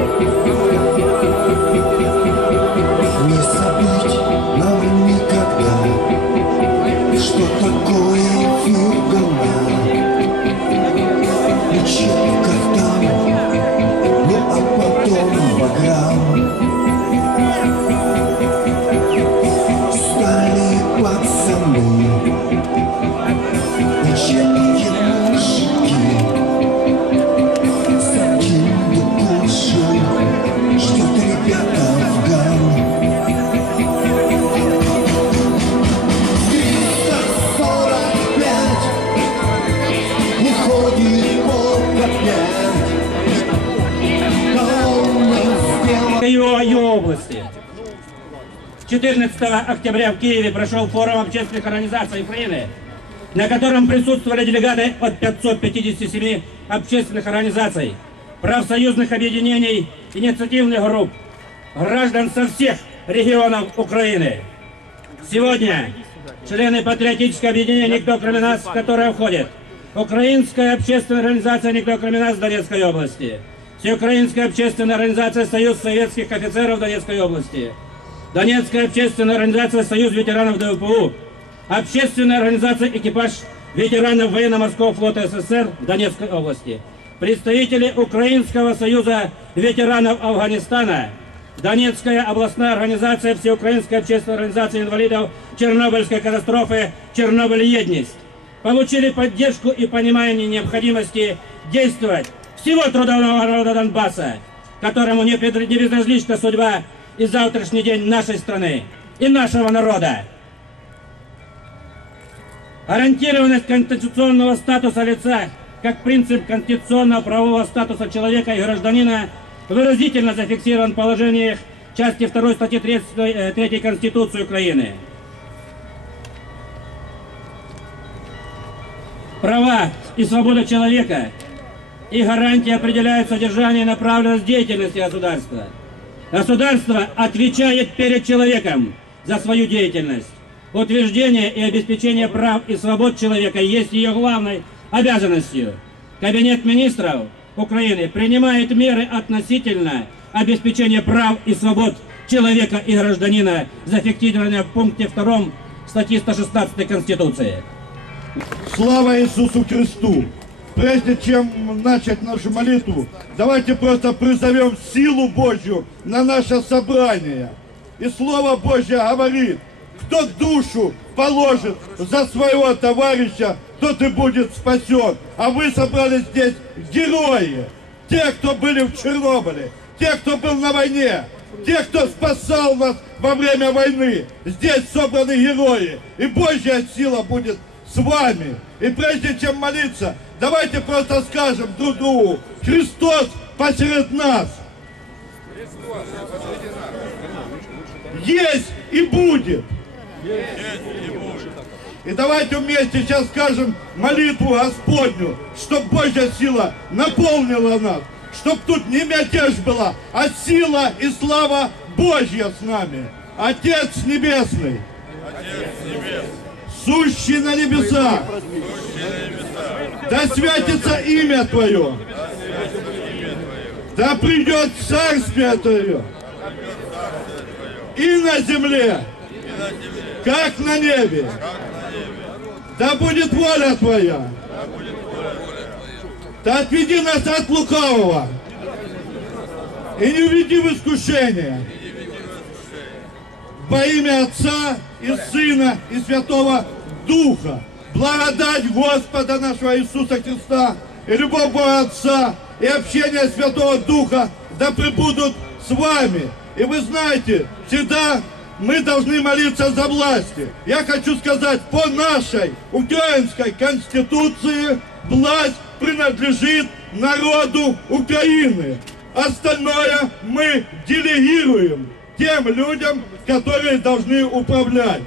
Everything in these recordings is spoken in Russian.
Не 14 октября в Киеве прошел форум общественных организаций Украины, на котором присутствовали делегаты от 557 общественных организаций, профсоюзных объединений, инициативных групп, граждан со всех регионов Украины. Сегодня члены патриотического объединения «Никто кроме нас», в которое входит Украинская общественная организация «Никто кроме нас» Донецкой области, Всеукраинская общественная организация «Союз советских офицеров Донецкой области», Донецкая общественная организация «Союз ветеранов ДВПУ», Общественная организация «Экипаж ветеранов военно-морского флота СССР в Донецкой области», представители Украинского союза ветеранов Афганистана, Донецкая областная организация Всеукраинская общественная организация инвалидов Чернобыльской катастрофы «Чернобыль-Едность» получили поддержку и понимание необходимости действовать всего трудового народа Донбасса, которому не безразлична судьба и завтрашний день нашей страны и нашего народа. Гарантированность конституционного статуса лица как принцип конституционного правового статуса человека и гражданина выразительно зафиксирован в положениях части 2 статьи 3, э, 3 Конституции Украины. Права и свобода человека и гарантии определяют содержание и направленность деятельности государства. Государство отвечает перед человеком за свою деятельность. Утверждение и обеспечение прав и свобод человека есть ее главной обязанностью. Кабинет министров Украины принимает меры относительно обеспечения прав и свобод человека и гражданина, зафиксированные в пункте 2 статьи 116 Конституции. Слава Иисусу Христу! Прежде чем начать нашу молитву, давайте просто призовем силу Божью на наше собрание. И Слово Божье говорит, кто душу положит за своего товарища, тот и будет спасен. А вы собрались здесь герои, те, кто были в Чернобыле, те, кто был на войне, те, кто спасал нас во время войны. Здесь собраны герои, и Божья сила будет с вами. И прежде чем молиться, давайте просто скажем другу, Христос посеред нас. Есть и будет. И давайте вместе сейчас скажем молитву Господню, чтобы Божья сила наполнила нас, чтобы тут не мятеж была, а сила и слава Божья с нами. Отец Небесный, сущий на небесах, да святится имя Твое, да придет Царствие Твое, и на земле, как на небе. Да будет воля Твоя. Да отведи нас от лукавого. И не уведи в искушение. Во имя Отца и Сына и Святого Духа. Благодать Господа нашего Иисуса Христа и любовь Бога Отца и общение Святого Духа да пребудут с вами. И вы знаете, всегда мы должны молиться за власти. Я хочу сказать, по нашей украинской конституции власть принадлежит народу Украины. Остальное мы делегируем тем людям, которые должны управлять.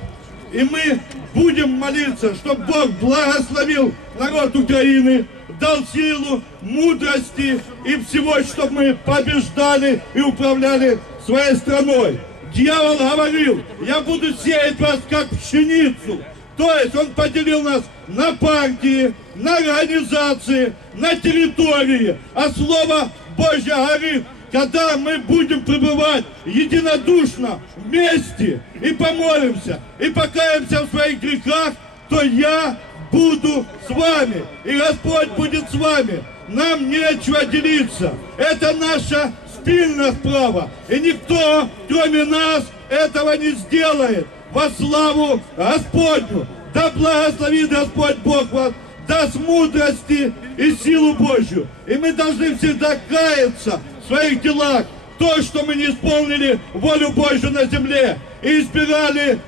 И мы будем молиться, чтобы Бог благословил народ Украины, дал силу, мудрости и всего, чтобы мы побеждали и управляли своей страной. Дьявол говорил, я буду сеять вас как пшеницу. То есть он поделил нас на партии, на организации, на территории. А Слово Божье говорит, когда мы будем пребывать единодушно вместе и помолимся, и покаемся в своих грехах, то я буду с вами, и Господь будет с вами. Нам нечего делиться. Это наша спільна справа. И никто, кроме нас, этого не сделает. Во славу Господню. Да благословит Господь Бог вас, даст мудрости и силу Божью. И мы должны всегда каяться в своих делах. То, что мы не исполнили волю Божью на земле и избирали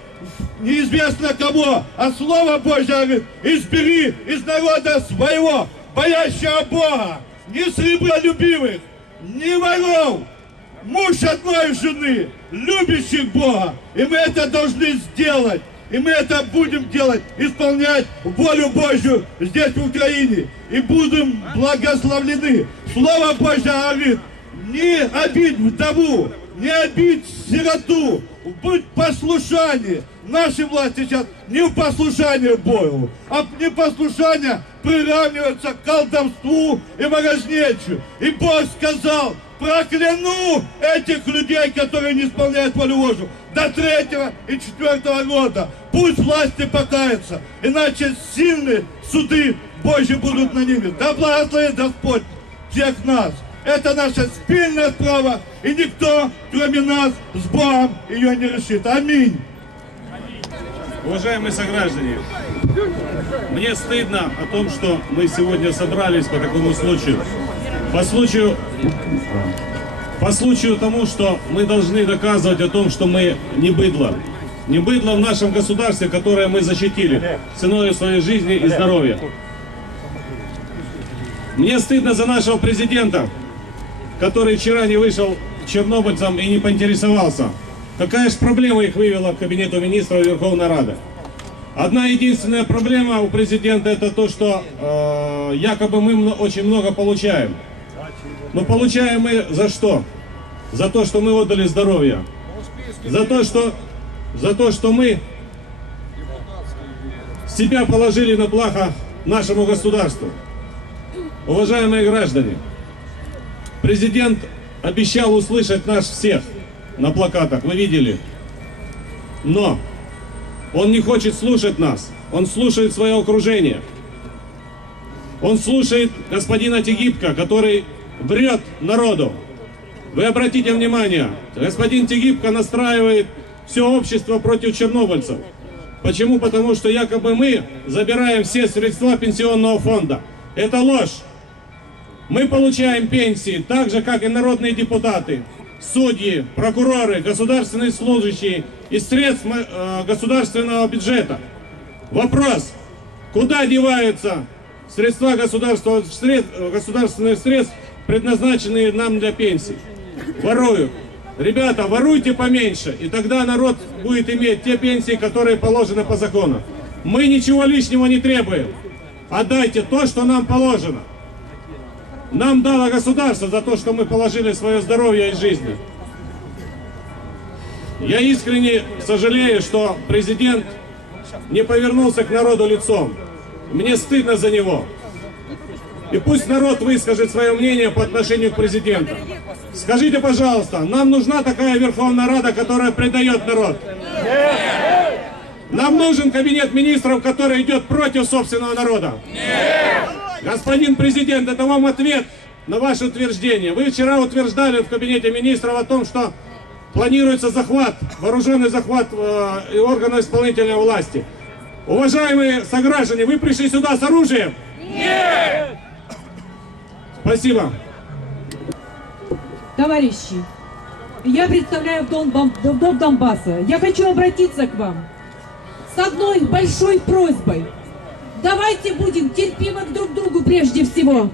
неизвестно кого, а Слово Божье говорит, избери из народа своего, боящего Бога, не сребролюбивых, не воров, муж одной жены, любящих Бога. И мы это должны сделать. И мы это будем делать, исполнять волю Божью здесь, в Украине. И будем благословлены. Слово Божье говорит, не обидь вдову, не обидь сироту, будь послушание. Наши власти сейчас не в послушание Богу, а непослушание приравнивается к колдовству и ворожнечию. И Бог сказал, прокляну этих людей, которые не исполняют волю Божью, до третьего и четвертого года. Пусть власти покаются, иначе сильные суды Божьи будут на ними. Да благословит Господь всех нас. Это наша спільна справа, и никто, кроме нас, с Богом ее не решит. Аминь. Уважаемые сограждане, мне стыдно о том, что мы сегодня собрались по такому случаю. По случаю, по случаю тому, что мы должны доказывать о том, что мы не быдло. Не быдло в нашем государстве, которое мы защитили ценой своей жизни и здоровья. Мне стыдно за нашего президента, который вчера не вышел чернобыльцам и не поинтересовался, какая же проблема их вывела к кабинету министров Верховной Рады. Одна единственная проблема у президента это то, что э, якобы мы очень много получаем. Но получаем мы за что? За то, что мы отдали здоровье. За то, что, за то, что мы себя положили на благо нашему государству. Уважаемые граждане, президент обещал услышать нас всех на плакатах, вы видели. Но он не хочет слушать нас, он слушает свое окружение. Он слушает господина Тегибко, который врет народу. Вы обратите внимание, господин Тегибко настраивает все общество против чернобыльцев. Почему? Потому что якобы мы забираем все средства пенсионного фонда. Это ложь. Мы получаем пенсии так же, как и народные депутаты, судьи, прокуроры, государственные служащие из средств э, государственного бюджета. Вопрос, куда деваются средства государства, э, государственных средств, предназначенные нам для пенсий? Воруют. Ребята, воруйте поменьше, и тогда народ будет иметь те пенсии, которые положены по закону. Мы ничего лишнего не требуем. Отдайте то, что нам положено. Нам дало государство за то, что мы положили свое здоровье и жизни. Я искренне сожалею, что президент не повернулся к народу лицом. Мне стыдно за него. И пусть народ выскажет свое мнение по отношению к президенту. Скажите, пожалуйста, нам нужна такая Верховная Рада, которая предает народ? Нам нужен кабинет министров, который идет против собственного народа? Господин президент, это вам ответ на ваше утверждение. Вы вчера утверждали в кабинете министров о том, что планируется захват, вооруженный захват э, органов исполнительной власти. Уважаемые сограждане, вы пришли сюда с оружием? Нет! Спасибо. Товарищи, я представляю Дом, Бам- Дом Донбасса. Я хочу обратиться к вам с одной большой просьбой. Давайте будем терпимы друг другу прежде всего.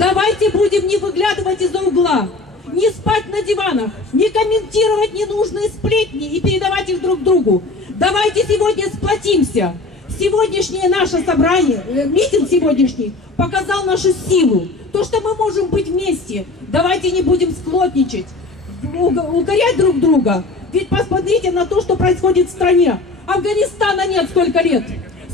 Давайте будем не выглядывать из-за угла, не спать на диванах, не комментировать ненужные сплетни и передавать их друг другу. Давайте сегодня сплотимся. Сегодняшнее наше собрание, э, митинг сегодняшний, показал нашу силу. То, что мы можем быть вместе. Давайте не будем склотничать, укорять друг друга. Ведь посмотрите на то, что происходит в стране. Афганистана нет сколько лет.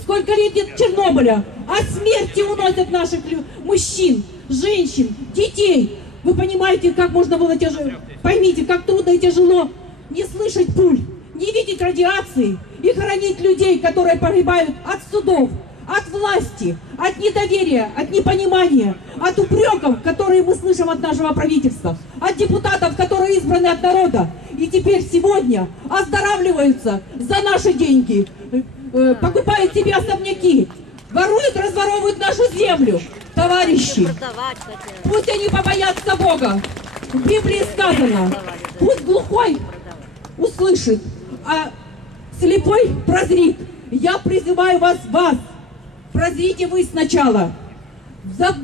Сколько лет нет Чернобыля. А смерти уносят наших мужчин, женщин, детей. Вы понимаете, как можно было тяжело, поймите, как трудно и тяжело не слышать пуль, не видеть радиации и хоронить людей, которые погибают от судов, от власти, от недоверия, от непонимания, от упреков, которые мы слышим от нашего правительства, от депутатов, которые избраны от народа. И теперь сегодня оздоравливаются за наши деньги, покупают себе особняки, воруют, разворовывают нашу землю. Товарищи, пусть они побоятся Бога. В Библии сказано, пусть глухой услышит, а слепой прозрит. Я призываю вас, вас, прозрите вы сначала. За-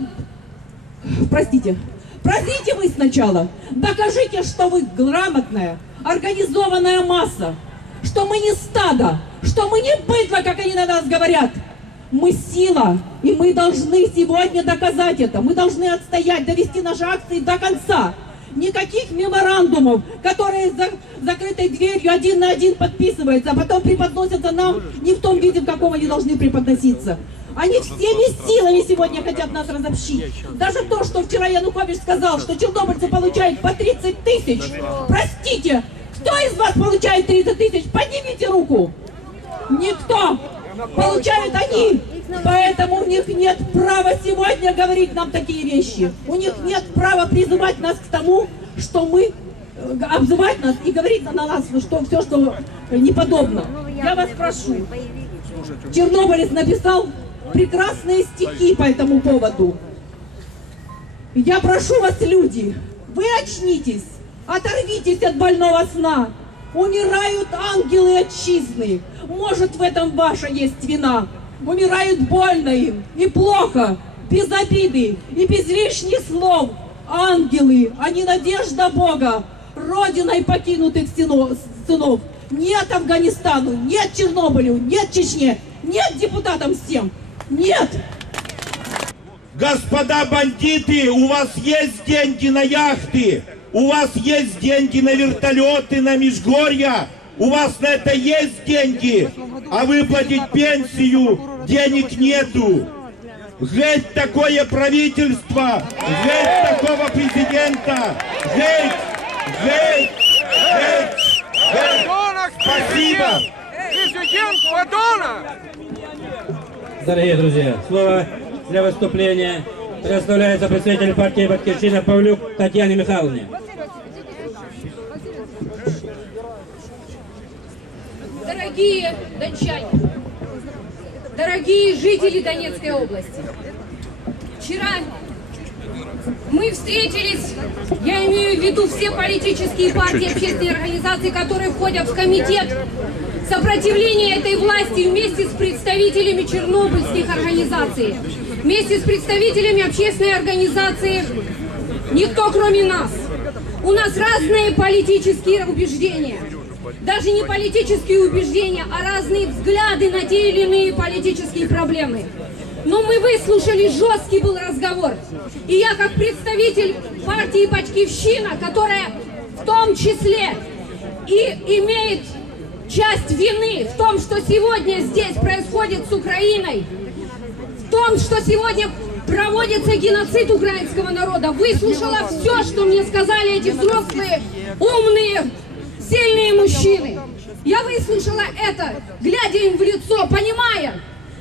Простите. Прозрите вы сначала. Докажите, что вы грамотная, организованная масса. Что мы не стадо, что мы не быдло, как они на нас говорят. Мы сила, и мы должны сегодня доказать это. Мы должны отстоять, довести наши акции до конца. Никаких меморандумов, которые за закрытой дверью один на один подписываются, а потом преподносятся нам не в том виде, в каком они должны преподноситься. Они всеми силами сегодня хотят нас разобщить. Даже то, что вчера Янукович сказал, что чернобыльцы получают по 30 тысяч. Простите, кто из вас получает 30 тысяч? Поднимите руку. Никто. Получают они. Поэтому у них нет права сегодня говорить нам такие вещи. У них нет права призывать нас к тому, что мы э, обзывать нас и говорить на нас, что все, что неподобно. Я вас прошу. Чернобылец написал прекрасные стихи по этому поводу. Я прошу вас, люди, вы очнитесь, оторвитесь от больного сна. Умирают ангелы отчизны. Может, в этом ваша есть вина. Умирают больно им и плохо, без обиды и без лишних слов. Ангелы, они надежда Бога, родиной покинутых сыно- сынов. Нет Афганистану, нет Чернобылю, нет Чечне, нет депутатам всем. Нет! Господа бандиты, у вас есть деньги на яхты, у вас есть деньги на вертолеты, на Межгорья, у вас на это есть деньги, а выплатить пенсию денег нету. Геть такое правительство, геть такого президента, геть, геть, геть, геть. Спасибо. Президент подонок! Дорогие друзья, слово для выступления предоставляется представитель партии Батькивщина Павлюк Татьяне Михайловне. Дорогие дончане, дорогие жители Донецкой области, вчера мы встретились, я имею в виду все политические партии, общественные организации, которые входят в комитет сопротивления этой власти вместе с представителями чернобыльских организаций, вместе с представителями общественной организации «Никто, кроме нас». У нас разные политические убеждения. Даже не политические убеждения, а разные взгляды на те или иные политические проблемы. Но мы выслушали, жесткий был разговор. И я как представитель партии Батькивщина, которая в том числе и имеет часть вины в том, что сегодня здесь происходит с Украиной, в том, что сегодня проводится геноцид украинского народа. Выслушала все, что мне сказали эти взрослые, умные, сильные мужчины. Я выслушала это, глядя им в лицо, понимая,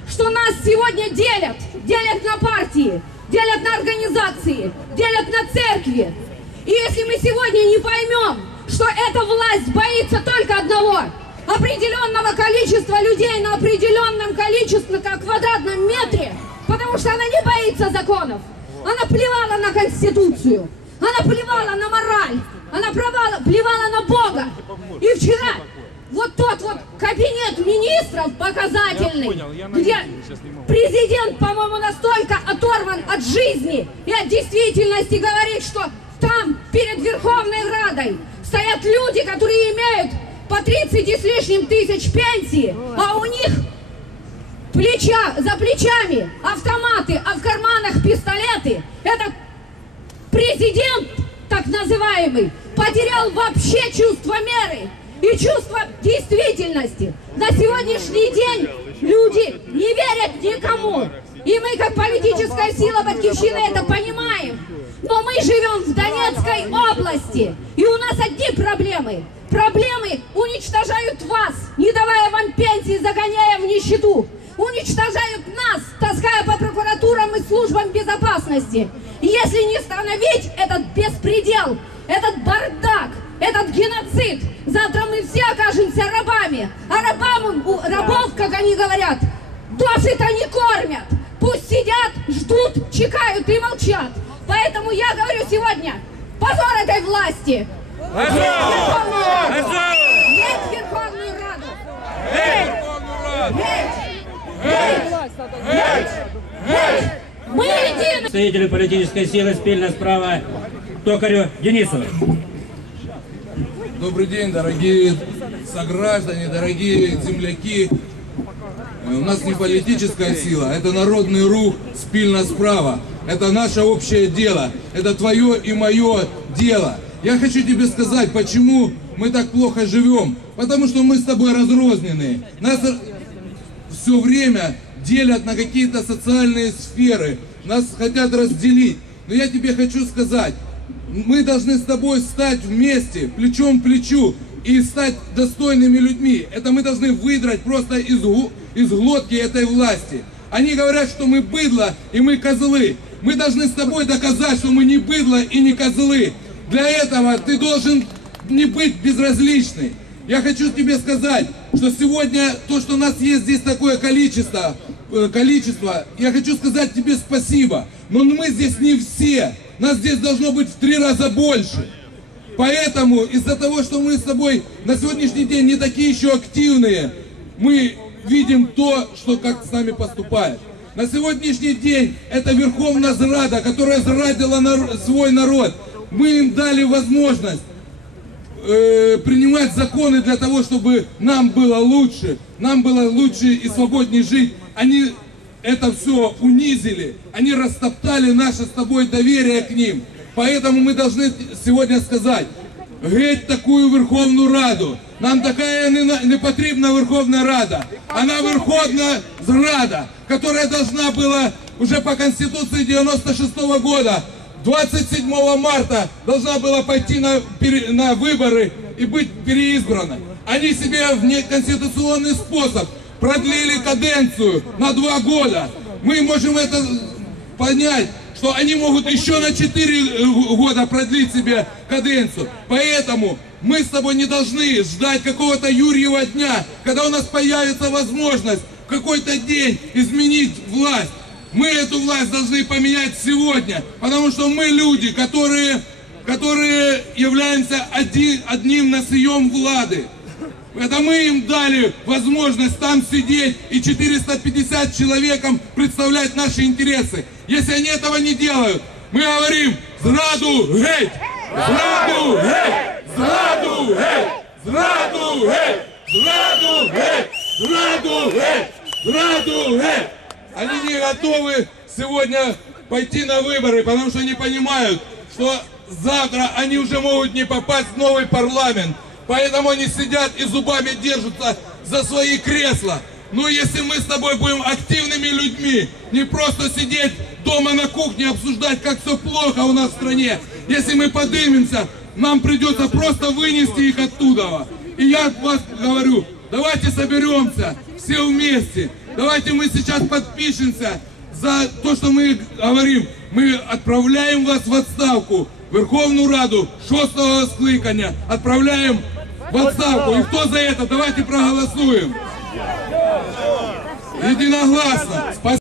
что нас сегодня делят. Делят на партии, делят на организации, делят на церкви. И если мы сегодня не поймем, что эта власть боится только одного, определенного количества людей на определенном количестве, как квадратном метре, потому что она не боится законов. Она плевала на Конституцию, она плевала на мораль, она плевала, плевала на Бога. И вчера вот тот вот кабинет министров показательный, где президент, по-моему, настолько оторван от жизни и от действительности, говорит, что там перед Верховной Радой стоят люди, которые имеют по 30 и с лишним тысяч пенсии, а у них плеча, за плечами автоматы, а в карманах пистолеты. Это президент, так называемый, потерял вообще чувство меры и чувство действительности. На сегодняшний день люди не верят никому. И мы, как политическая сила Батькивщины, это понимаем. Но мы живем в Донецкой области, и у нас одни проблемы. Проблемы уничтожают вас, не давая вам пенсии, загоняя в нищету. Уничтожают нас, таская по прокуратурам и службам безопасности. Если не остановить этот беспредел, этот бардак, этот геноцид, завтра мы все окажемся рабами. А рабам, рабов, как они говорят, досыта не кормят. Пусть сидят, ждут, чекают и молчат. Поэтому я говорю сегодня, позор этой власти. Верховную Раду. Нет Верховную Раду. Мы едины. Представителю политической силы спільна справа Токарю Денису. Добрый день, дорогие сограждане, дорогие земляки. Э, У нас не политическая сила, это народный рух спильно справа. Это наше общее дело. Это твое и мое дело. Я хочу тебе сказать, почему мы так плохо живем. Потому что мы с тобой разрозненные. Нас все время делят на какие-то социальные сферы, нас хотят разделить. Но я тебе хочу сказать, мы должны с тобой стать вместе, плечом к плечу, и стать достойными людьми. Это мы должны выдрать просто из, из глотки этой власти. Они говорят, что мы быдло и мы козлы. Мы должны с тобой доказать, что мы не быдло и не козлы. Для этого ты должен не быть безразличный. Я хочу тебе сказать, что сегодня то, что нас есть здесь такое количество, количество, я хочу сказать тебе спасибо. Но мы здесь не все. Нас здесь должно быть в три раза больше. Поэтому из-за того, что мы с тобой на сегодняшний день не такие еще активные, мы видим то, что как с нами поступает. На сегодняшний день это Верховная Зрада, которая зрадила свой народ. Мы им дали возможность э, принимать законы для того, чтобы нам было лучше, нам было лучше и свободнее жить. Они это все унизили, они растоптали наше с тобой доверие к ним. Поэтому мы должны сегодня сказать, геть такую Верховну Раду. Нам такая не, не потрібна Верховна Рада. Она Верховна Рада, которая должна была уже по Конституции 96 года 27 марта должна была пойти на, на выборы и быть переизбрана. Они себе в неконституционный способ продлили каденцию на два года. Мы можем это понять, что они могут еще на 4 года продлить себе каденцию. Поэтому мы с тобой не должны ждать какого-то Юрьева дня, когда у нас появится возможность в какой-то день изменить власть. Мы эту власть должны поменять сегодня, потому что мы люди, которые, которые являемся один, одним носием влады. Это мы им дали возможность там сидеть и 450 человекам представлять наши интересы. Если они этого не делают, мы говорим «Зраду геть! Зраду геть! Зраду геть! Зраду геть! Зраду геть! Зраду геть! Зраду геть!» Они не готовы сегодня пойти на выборы, потому что они понимают, что завтра они уже могут не попасть в новый парламент. Поэтому они сидят и зубами держатся за свои кресла. Но если мы с тобой будем активными людьми, не просто сидеть дома на кухне, обсуждать, как все плохо у нас в стране, если мы поднимемся, нам придется просто вынести их оттуда. И я вас говорю, давайте соберемся все вместе. Давайте мы сейчас подпишемся за то, что мы говорим. Мы отправляем вас в отставку. Верховную Раду 6 скликання отправляем в отставку. И кто за это? Давайте проголосуем. Единогласно. Спасибо.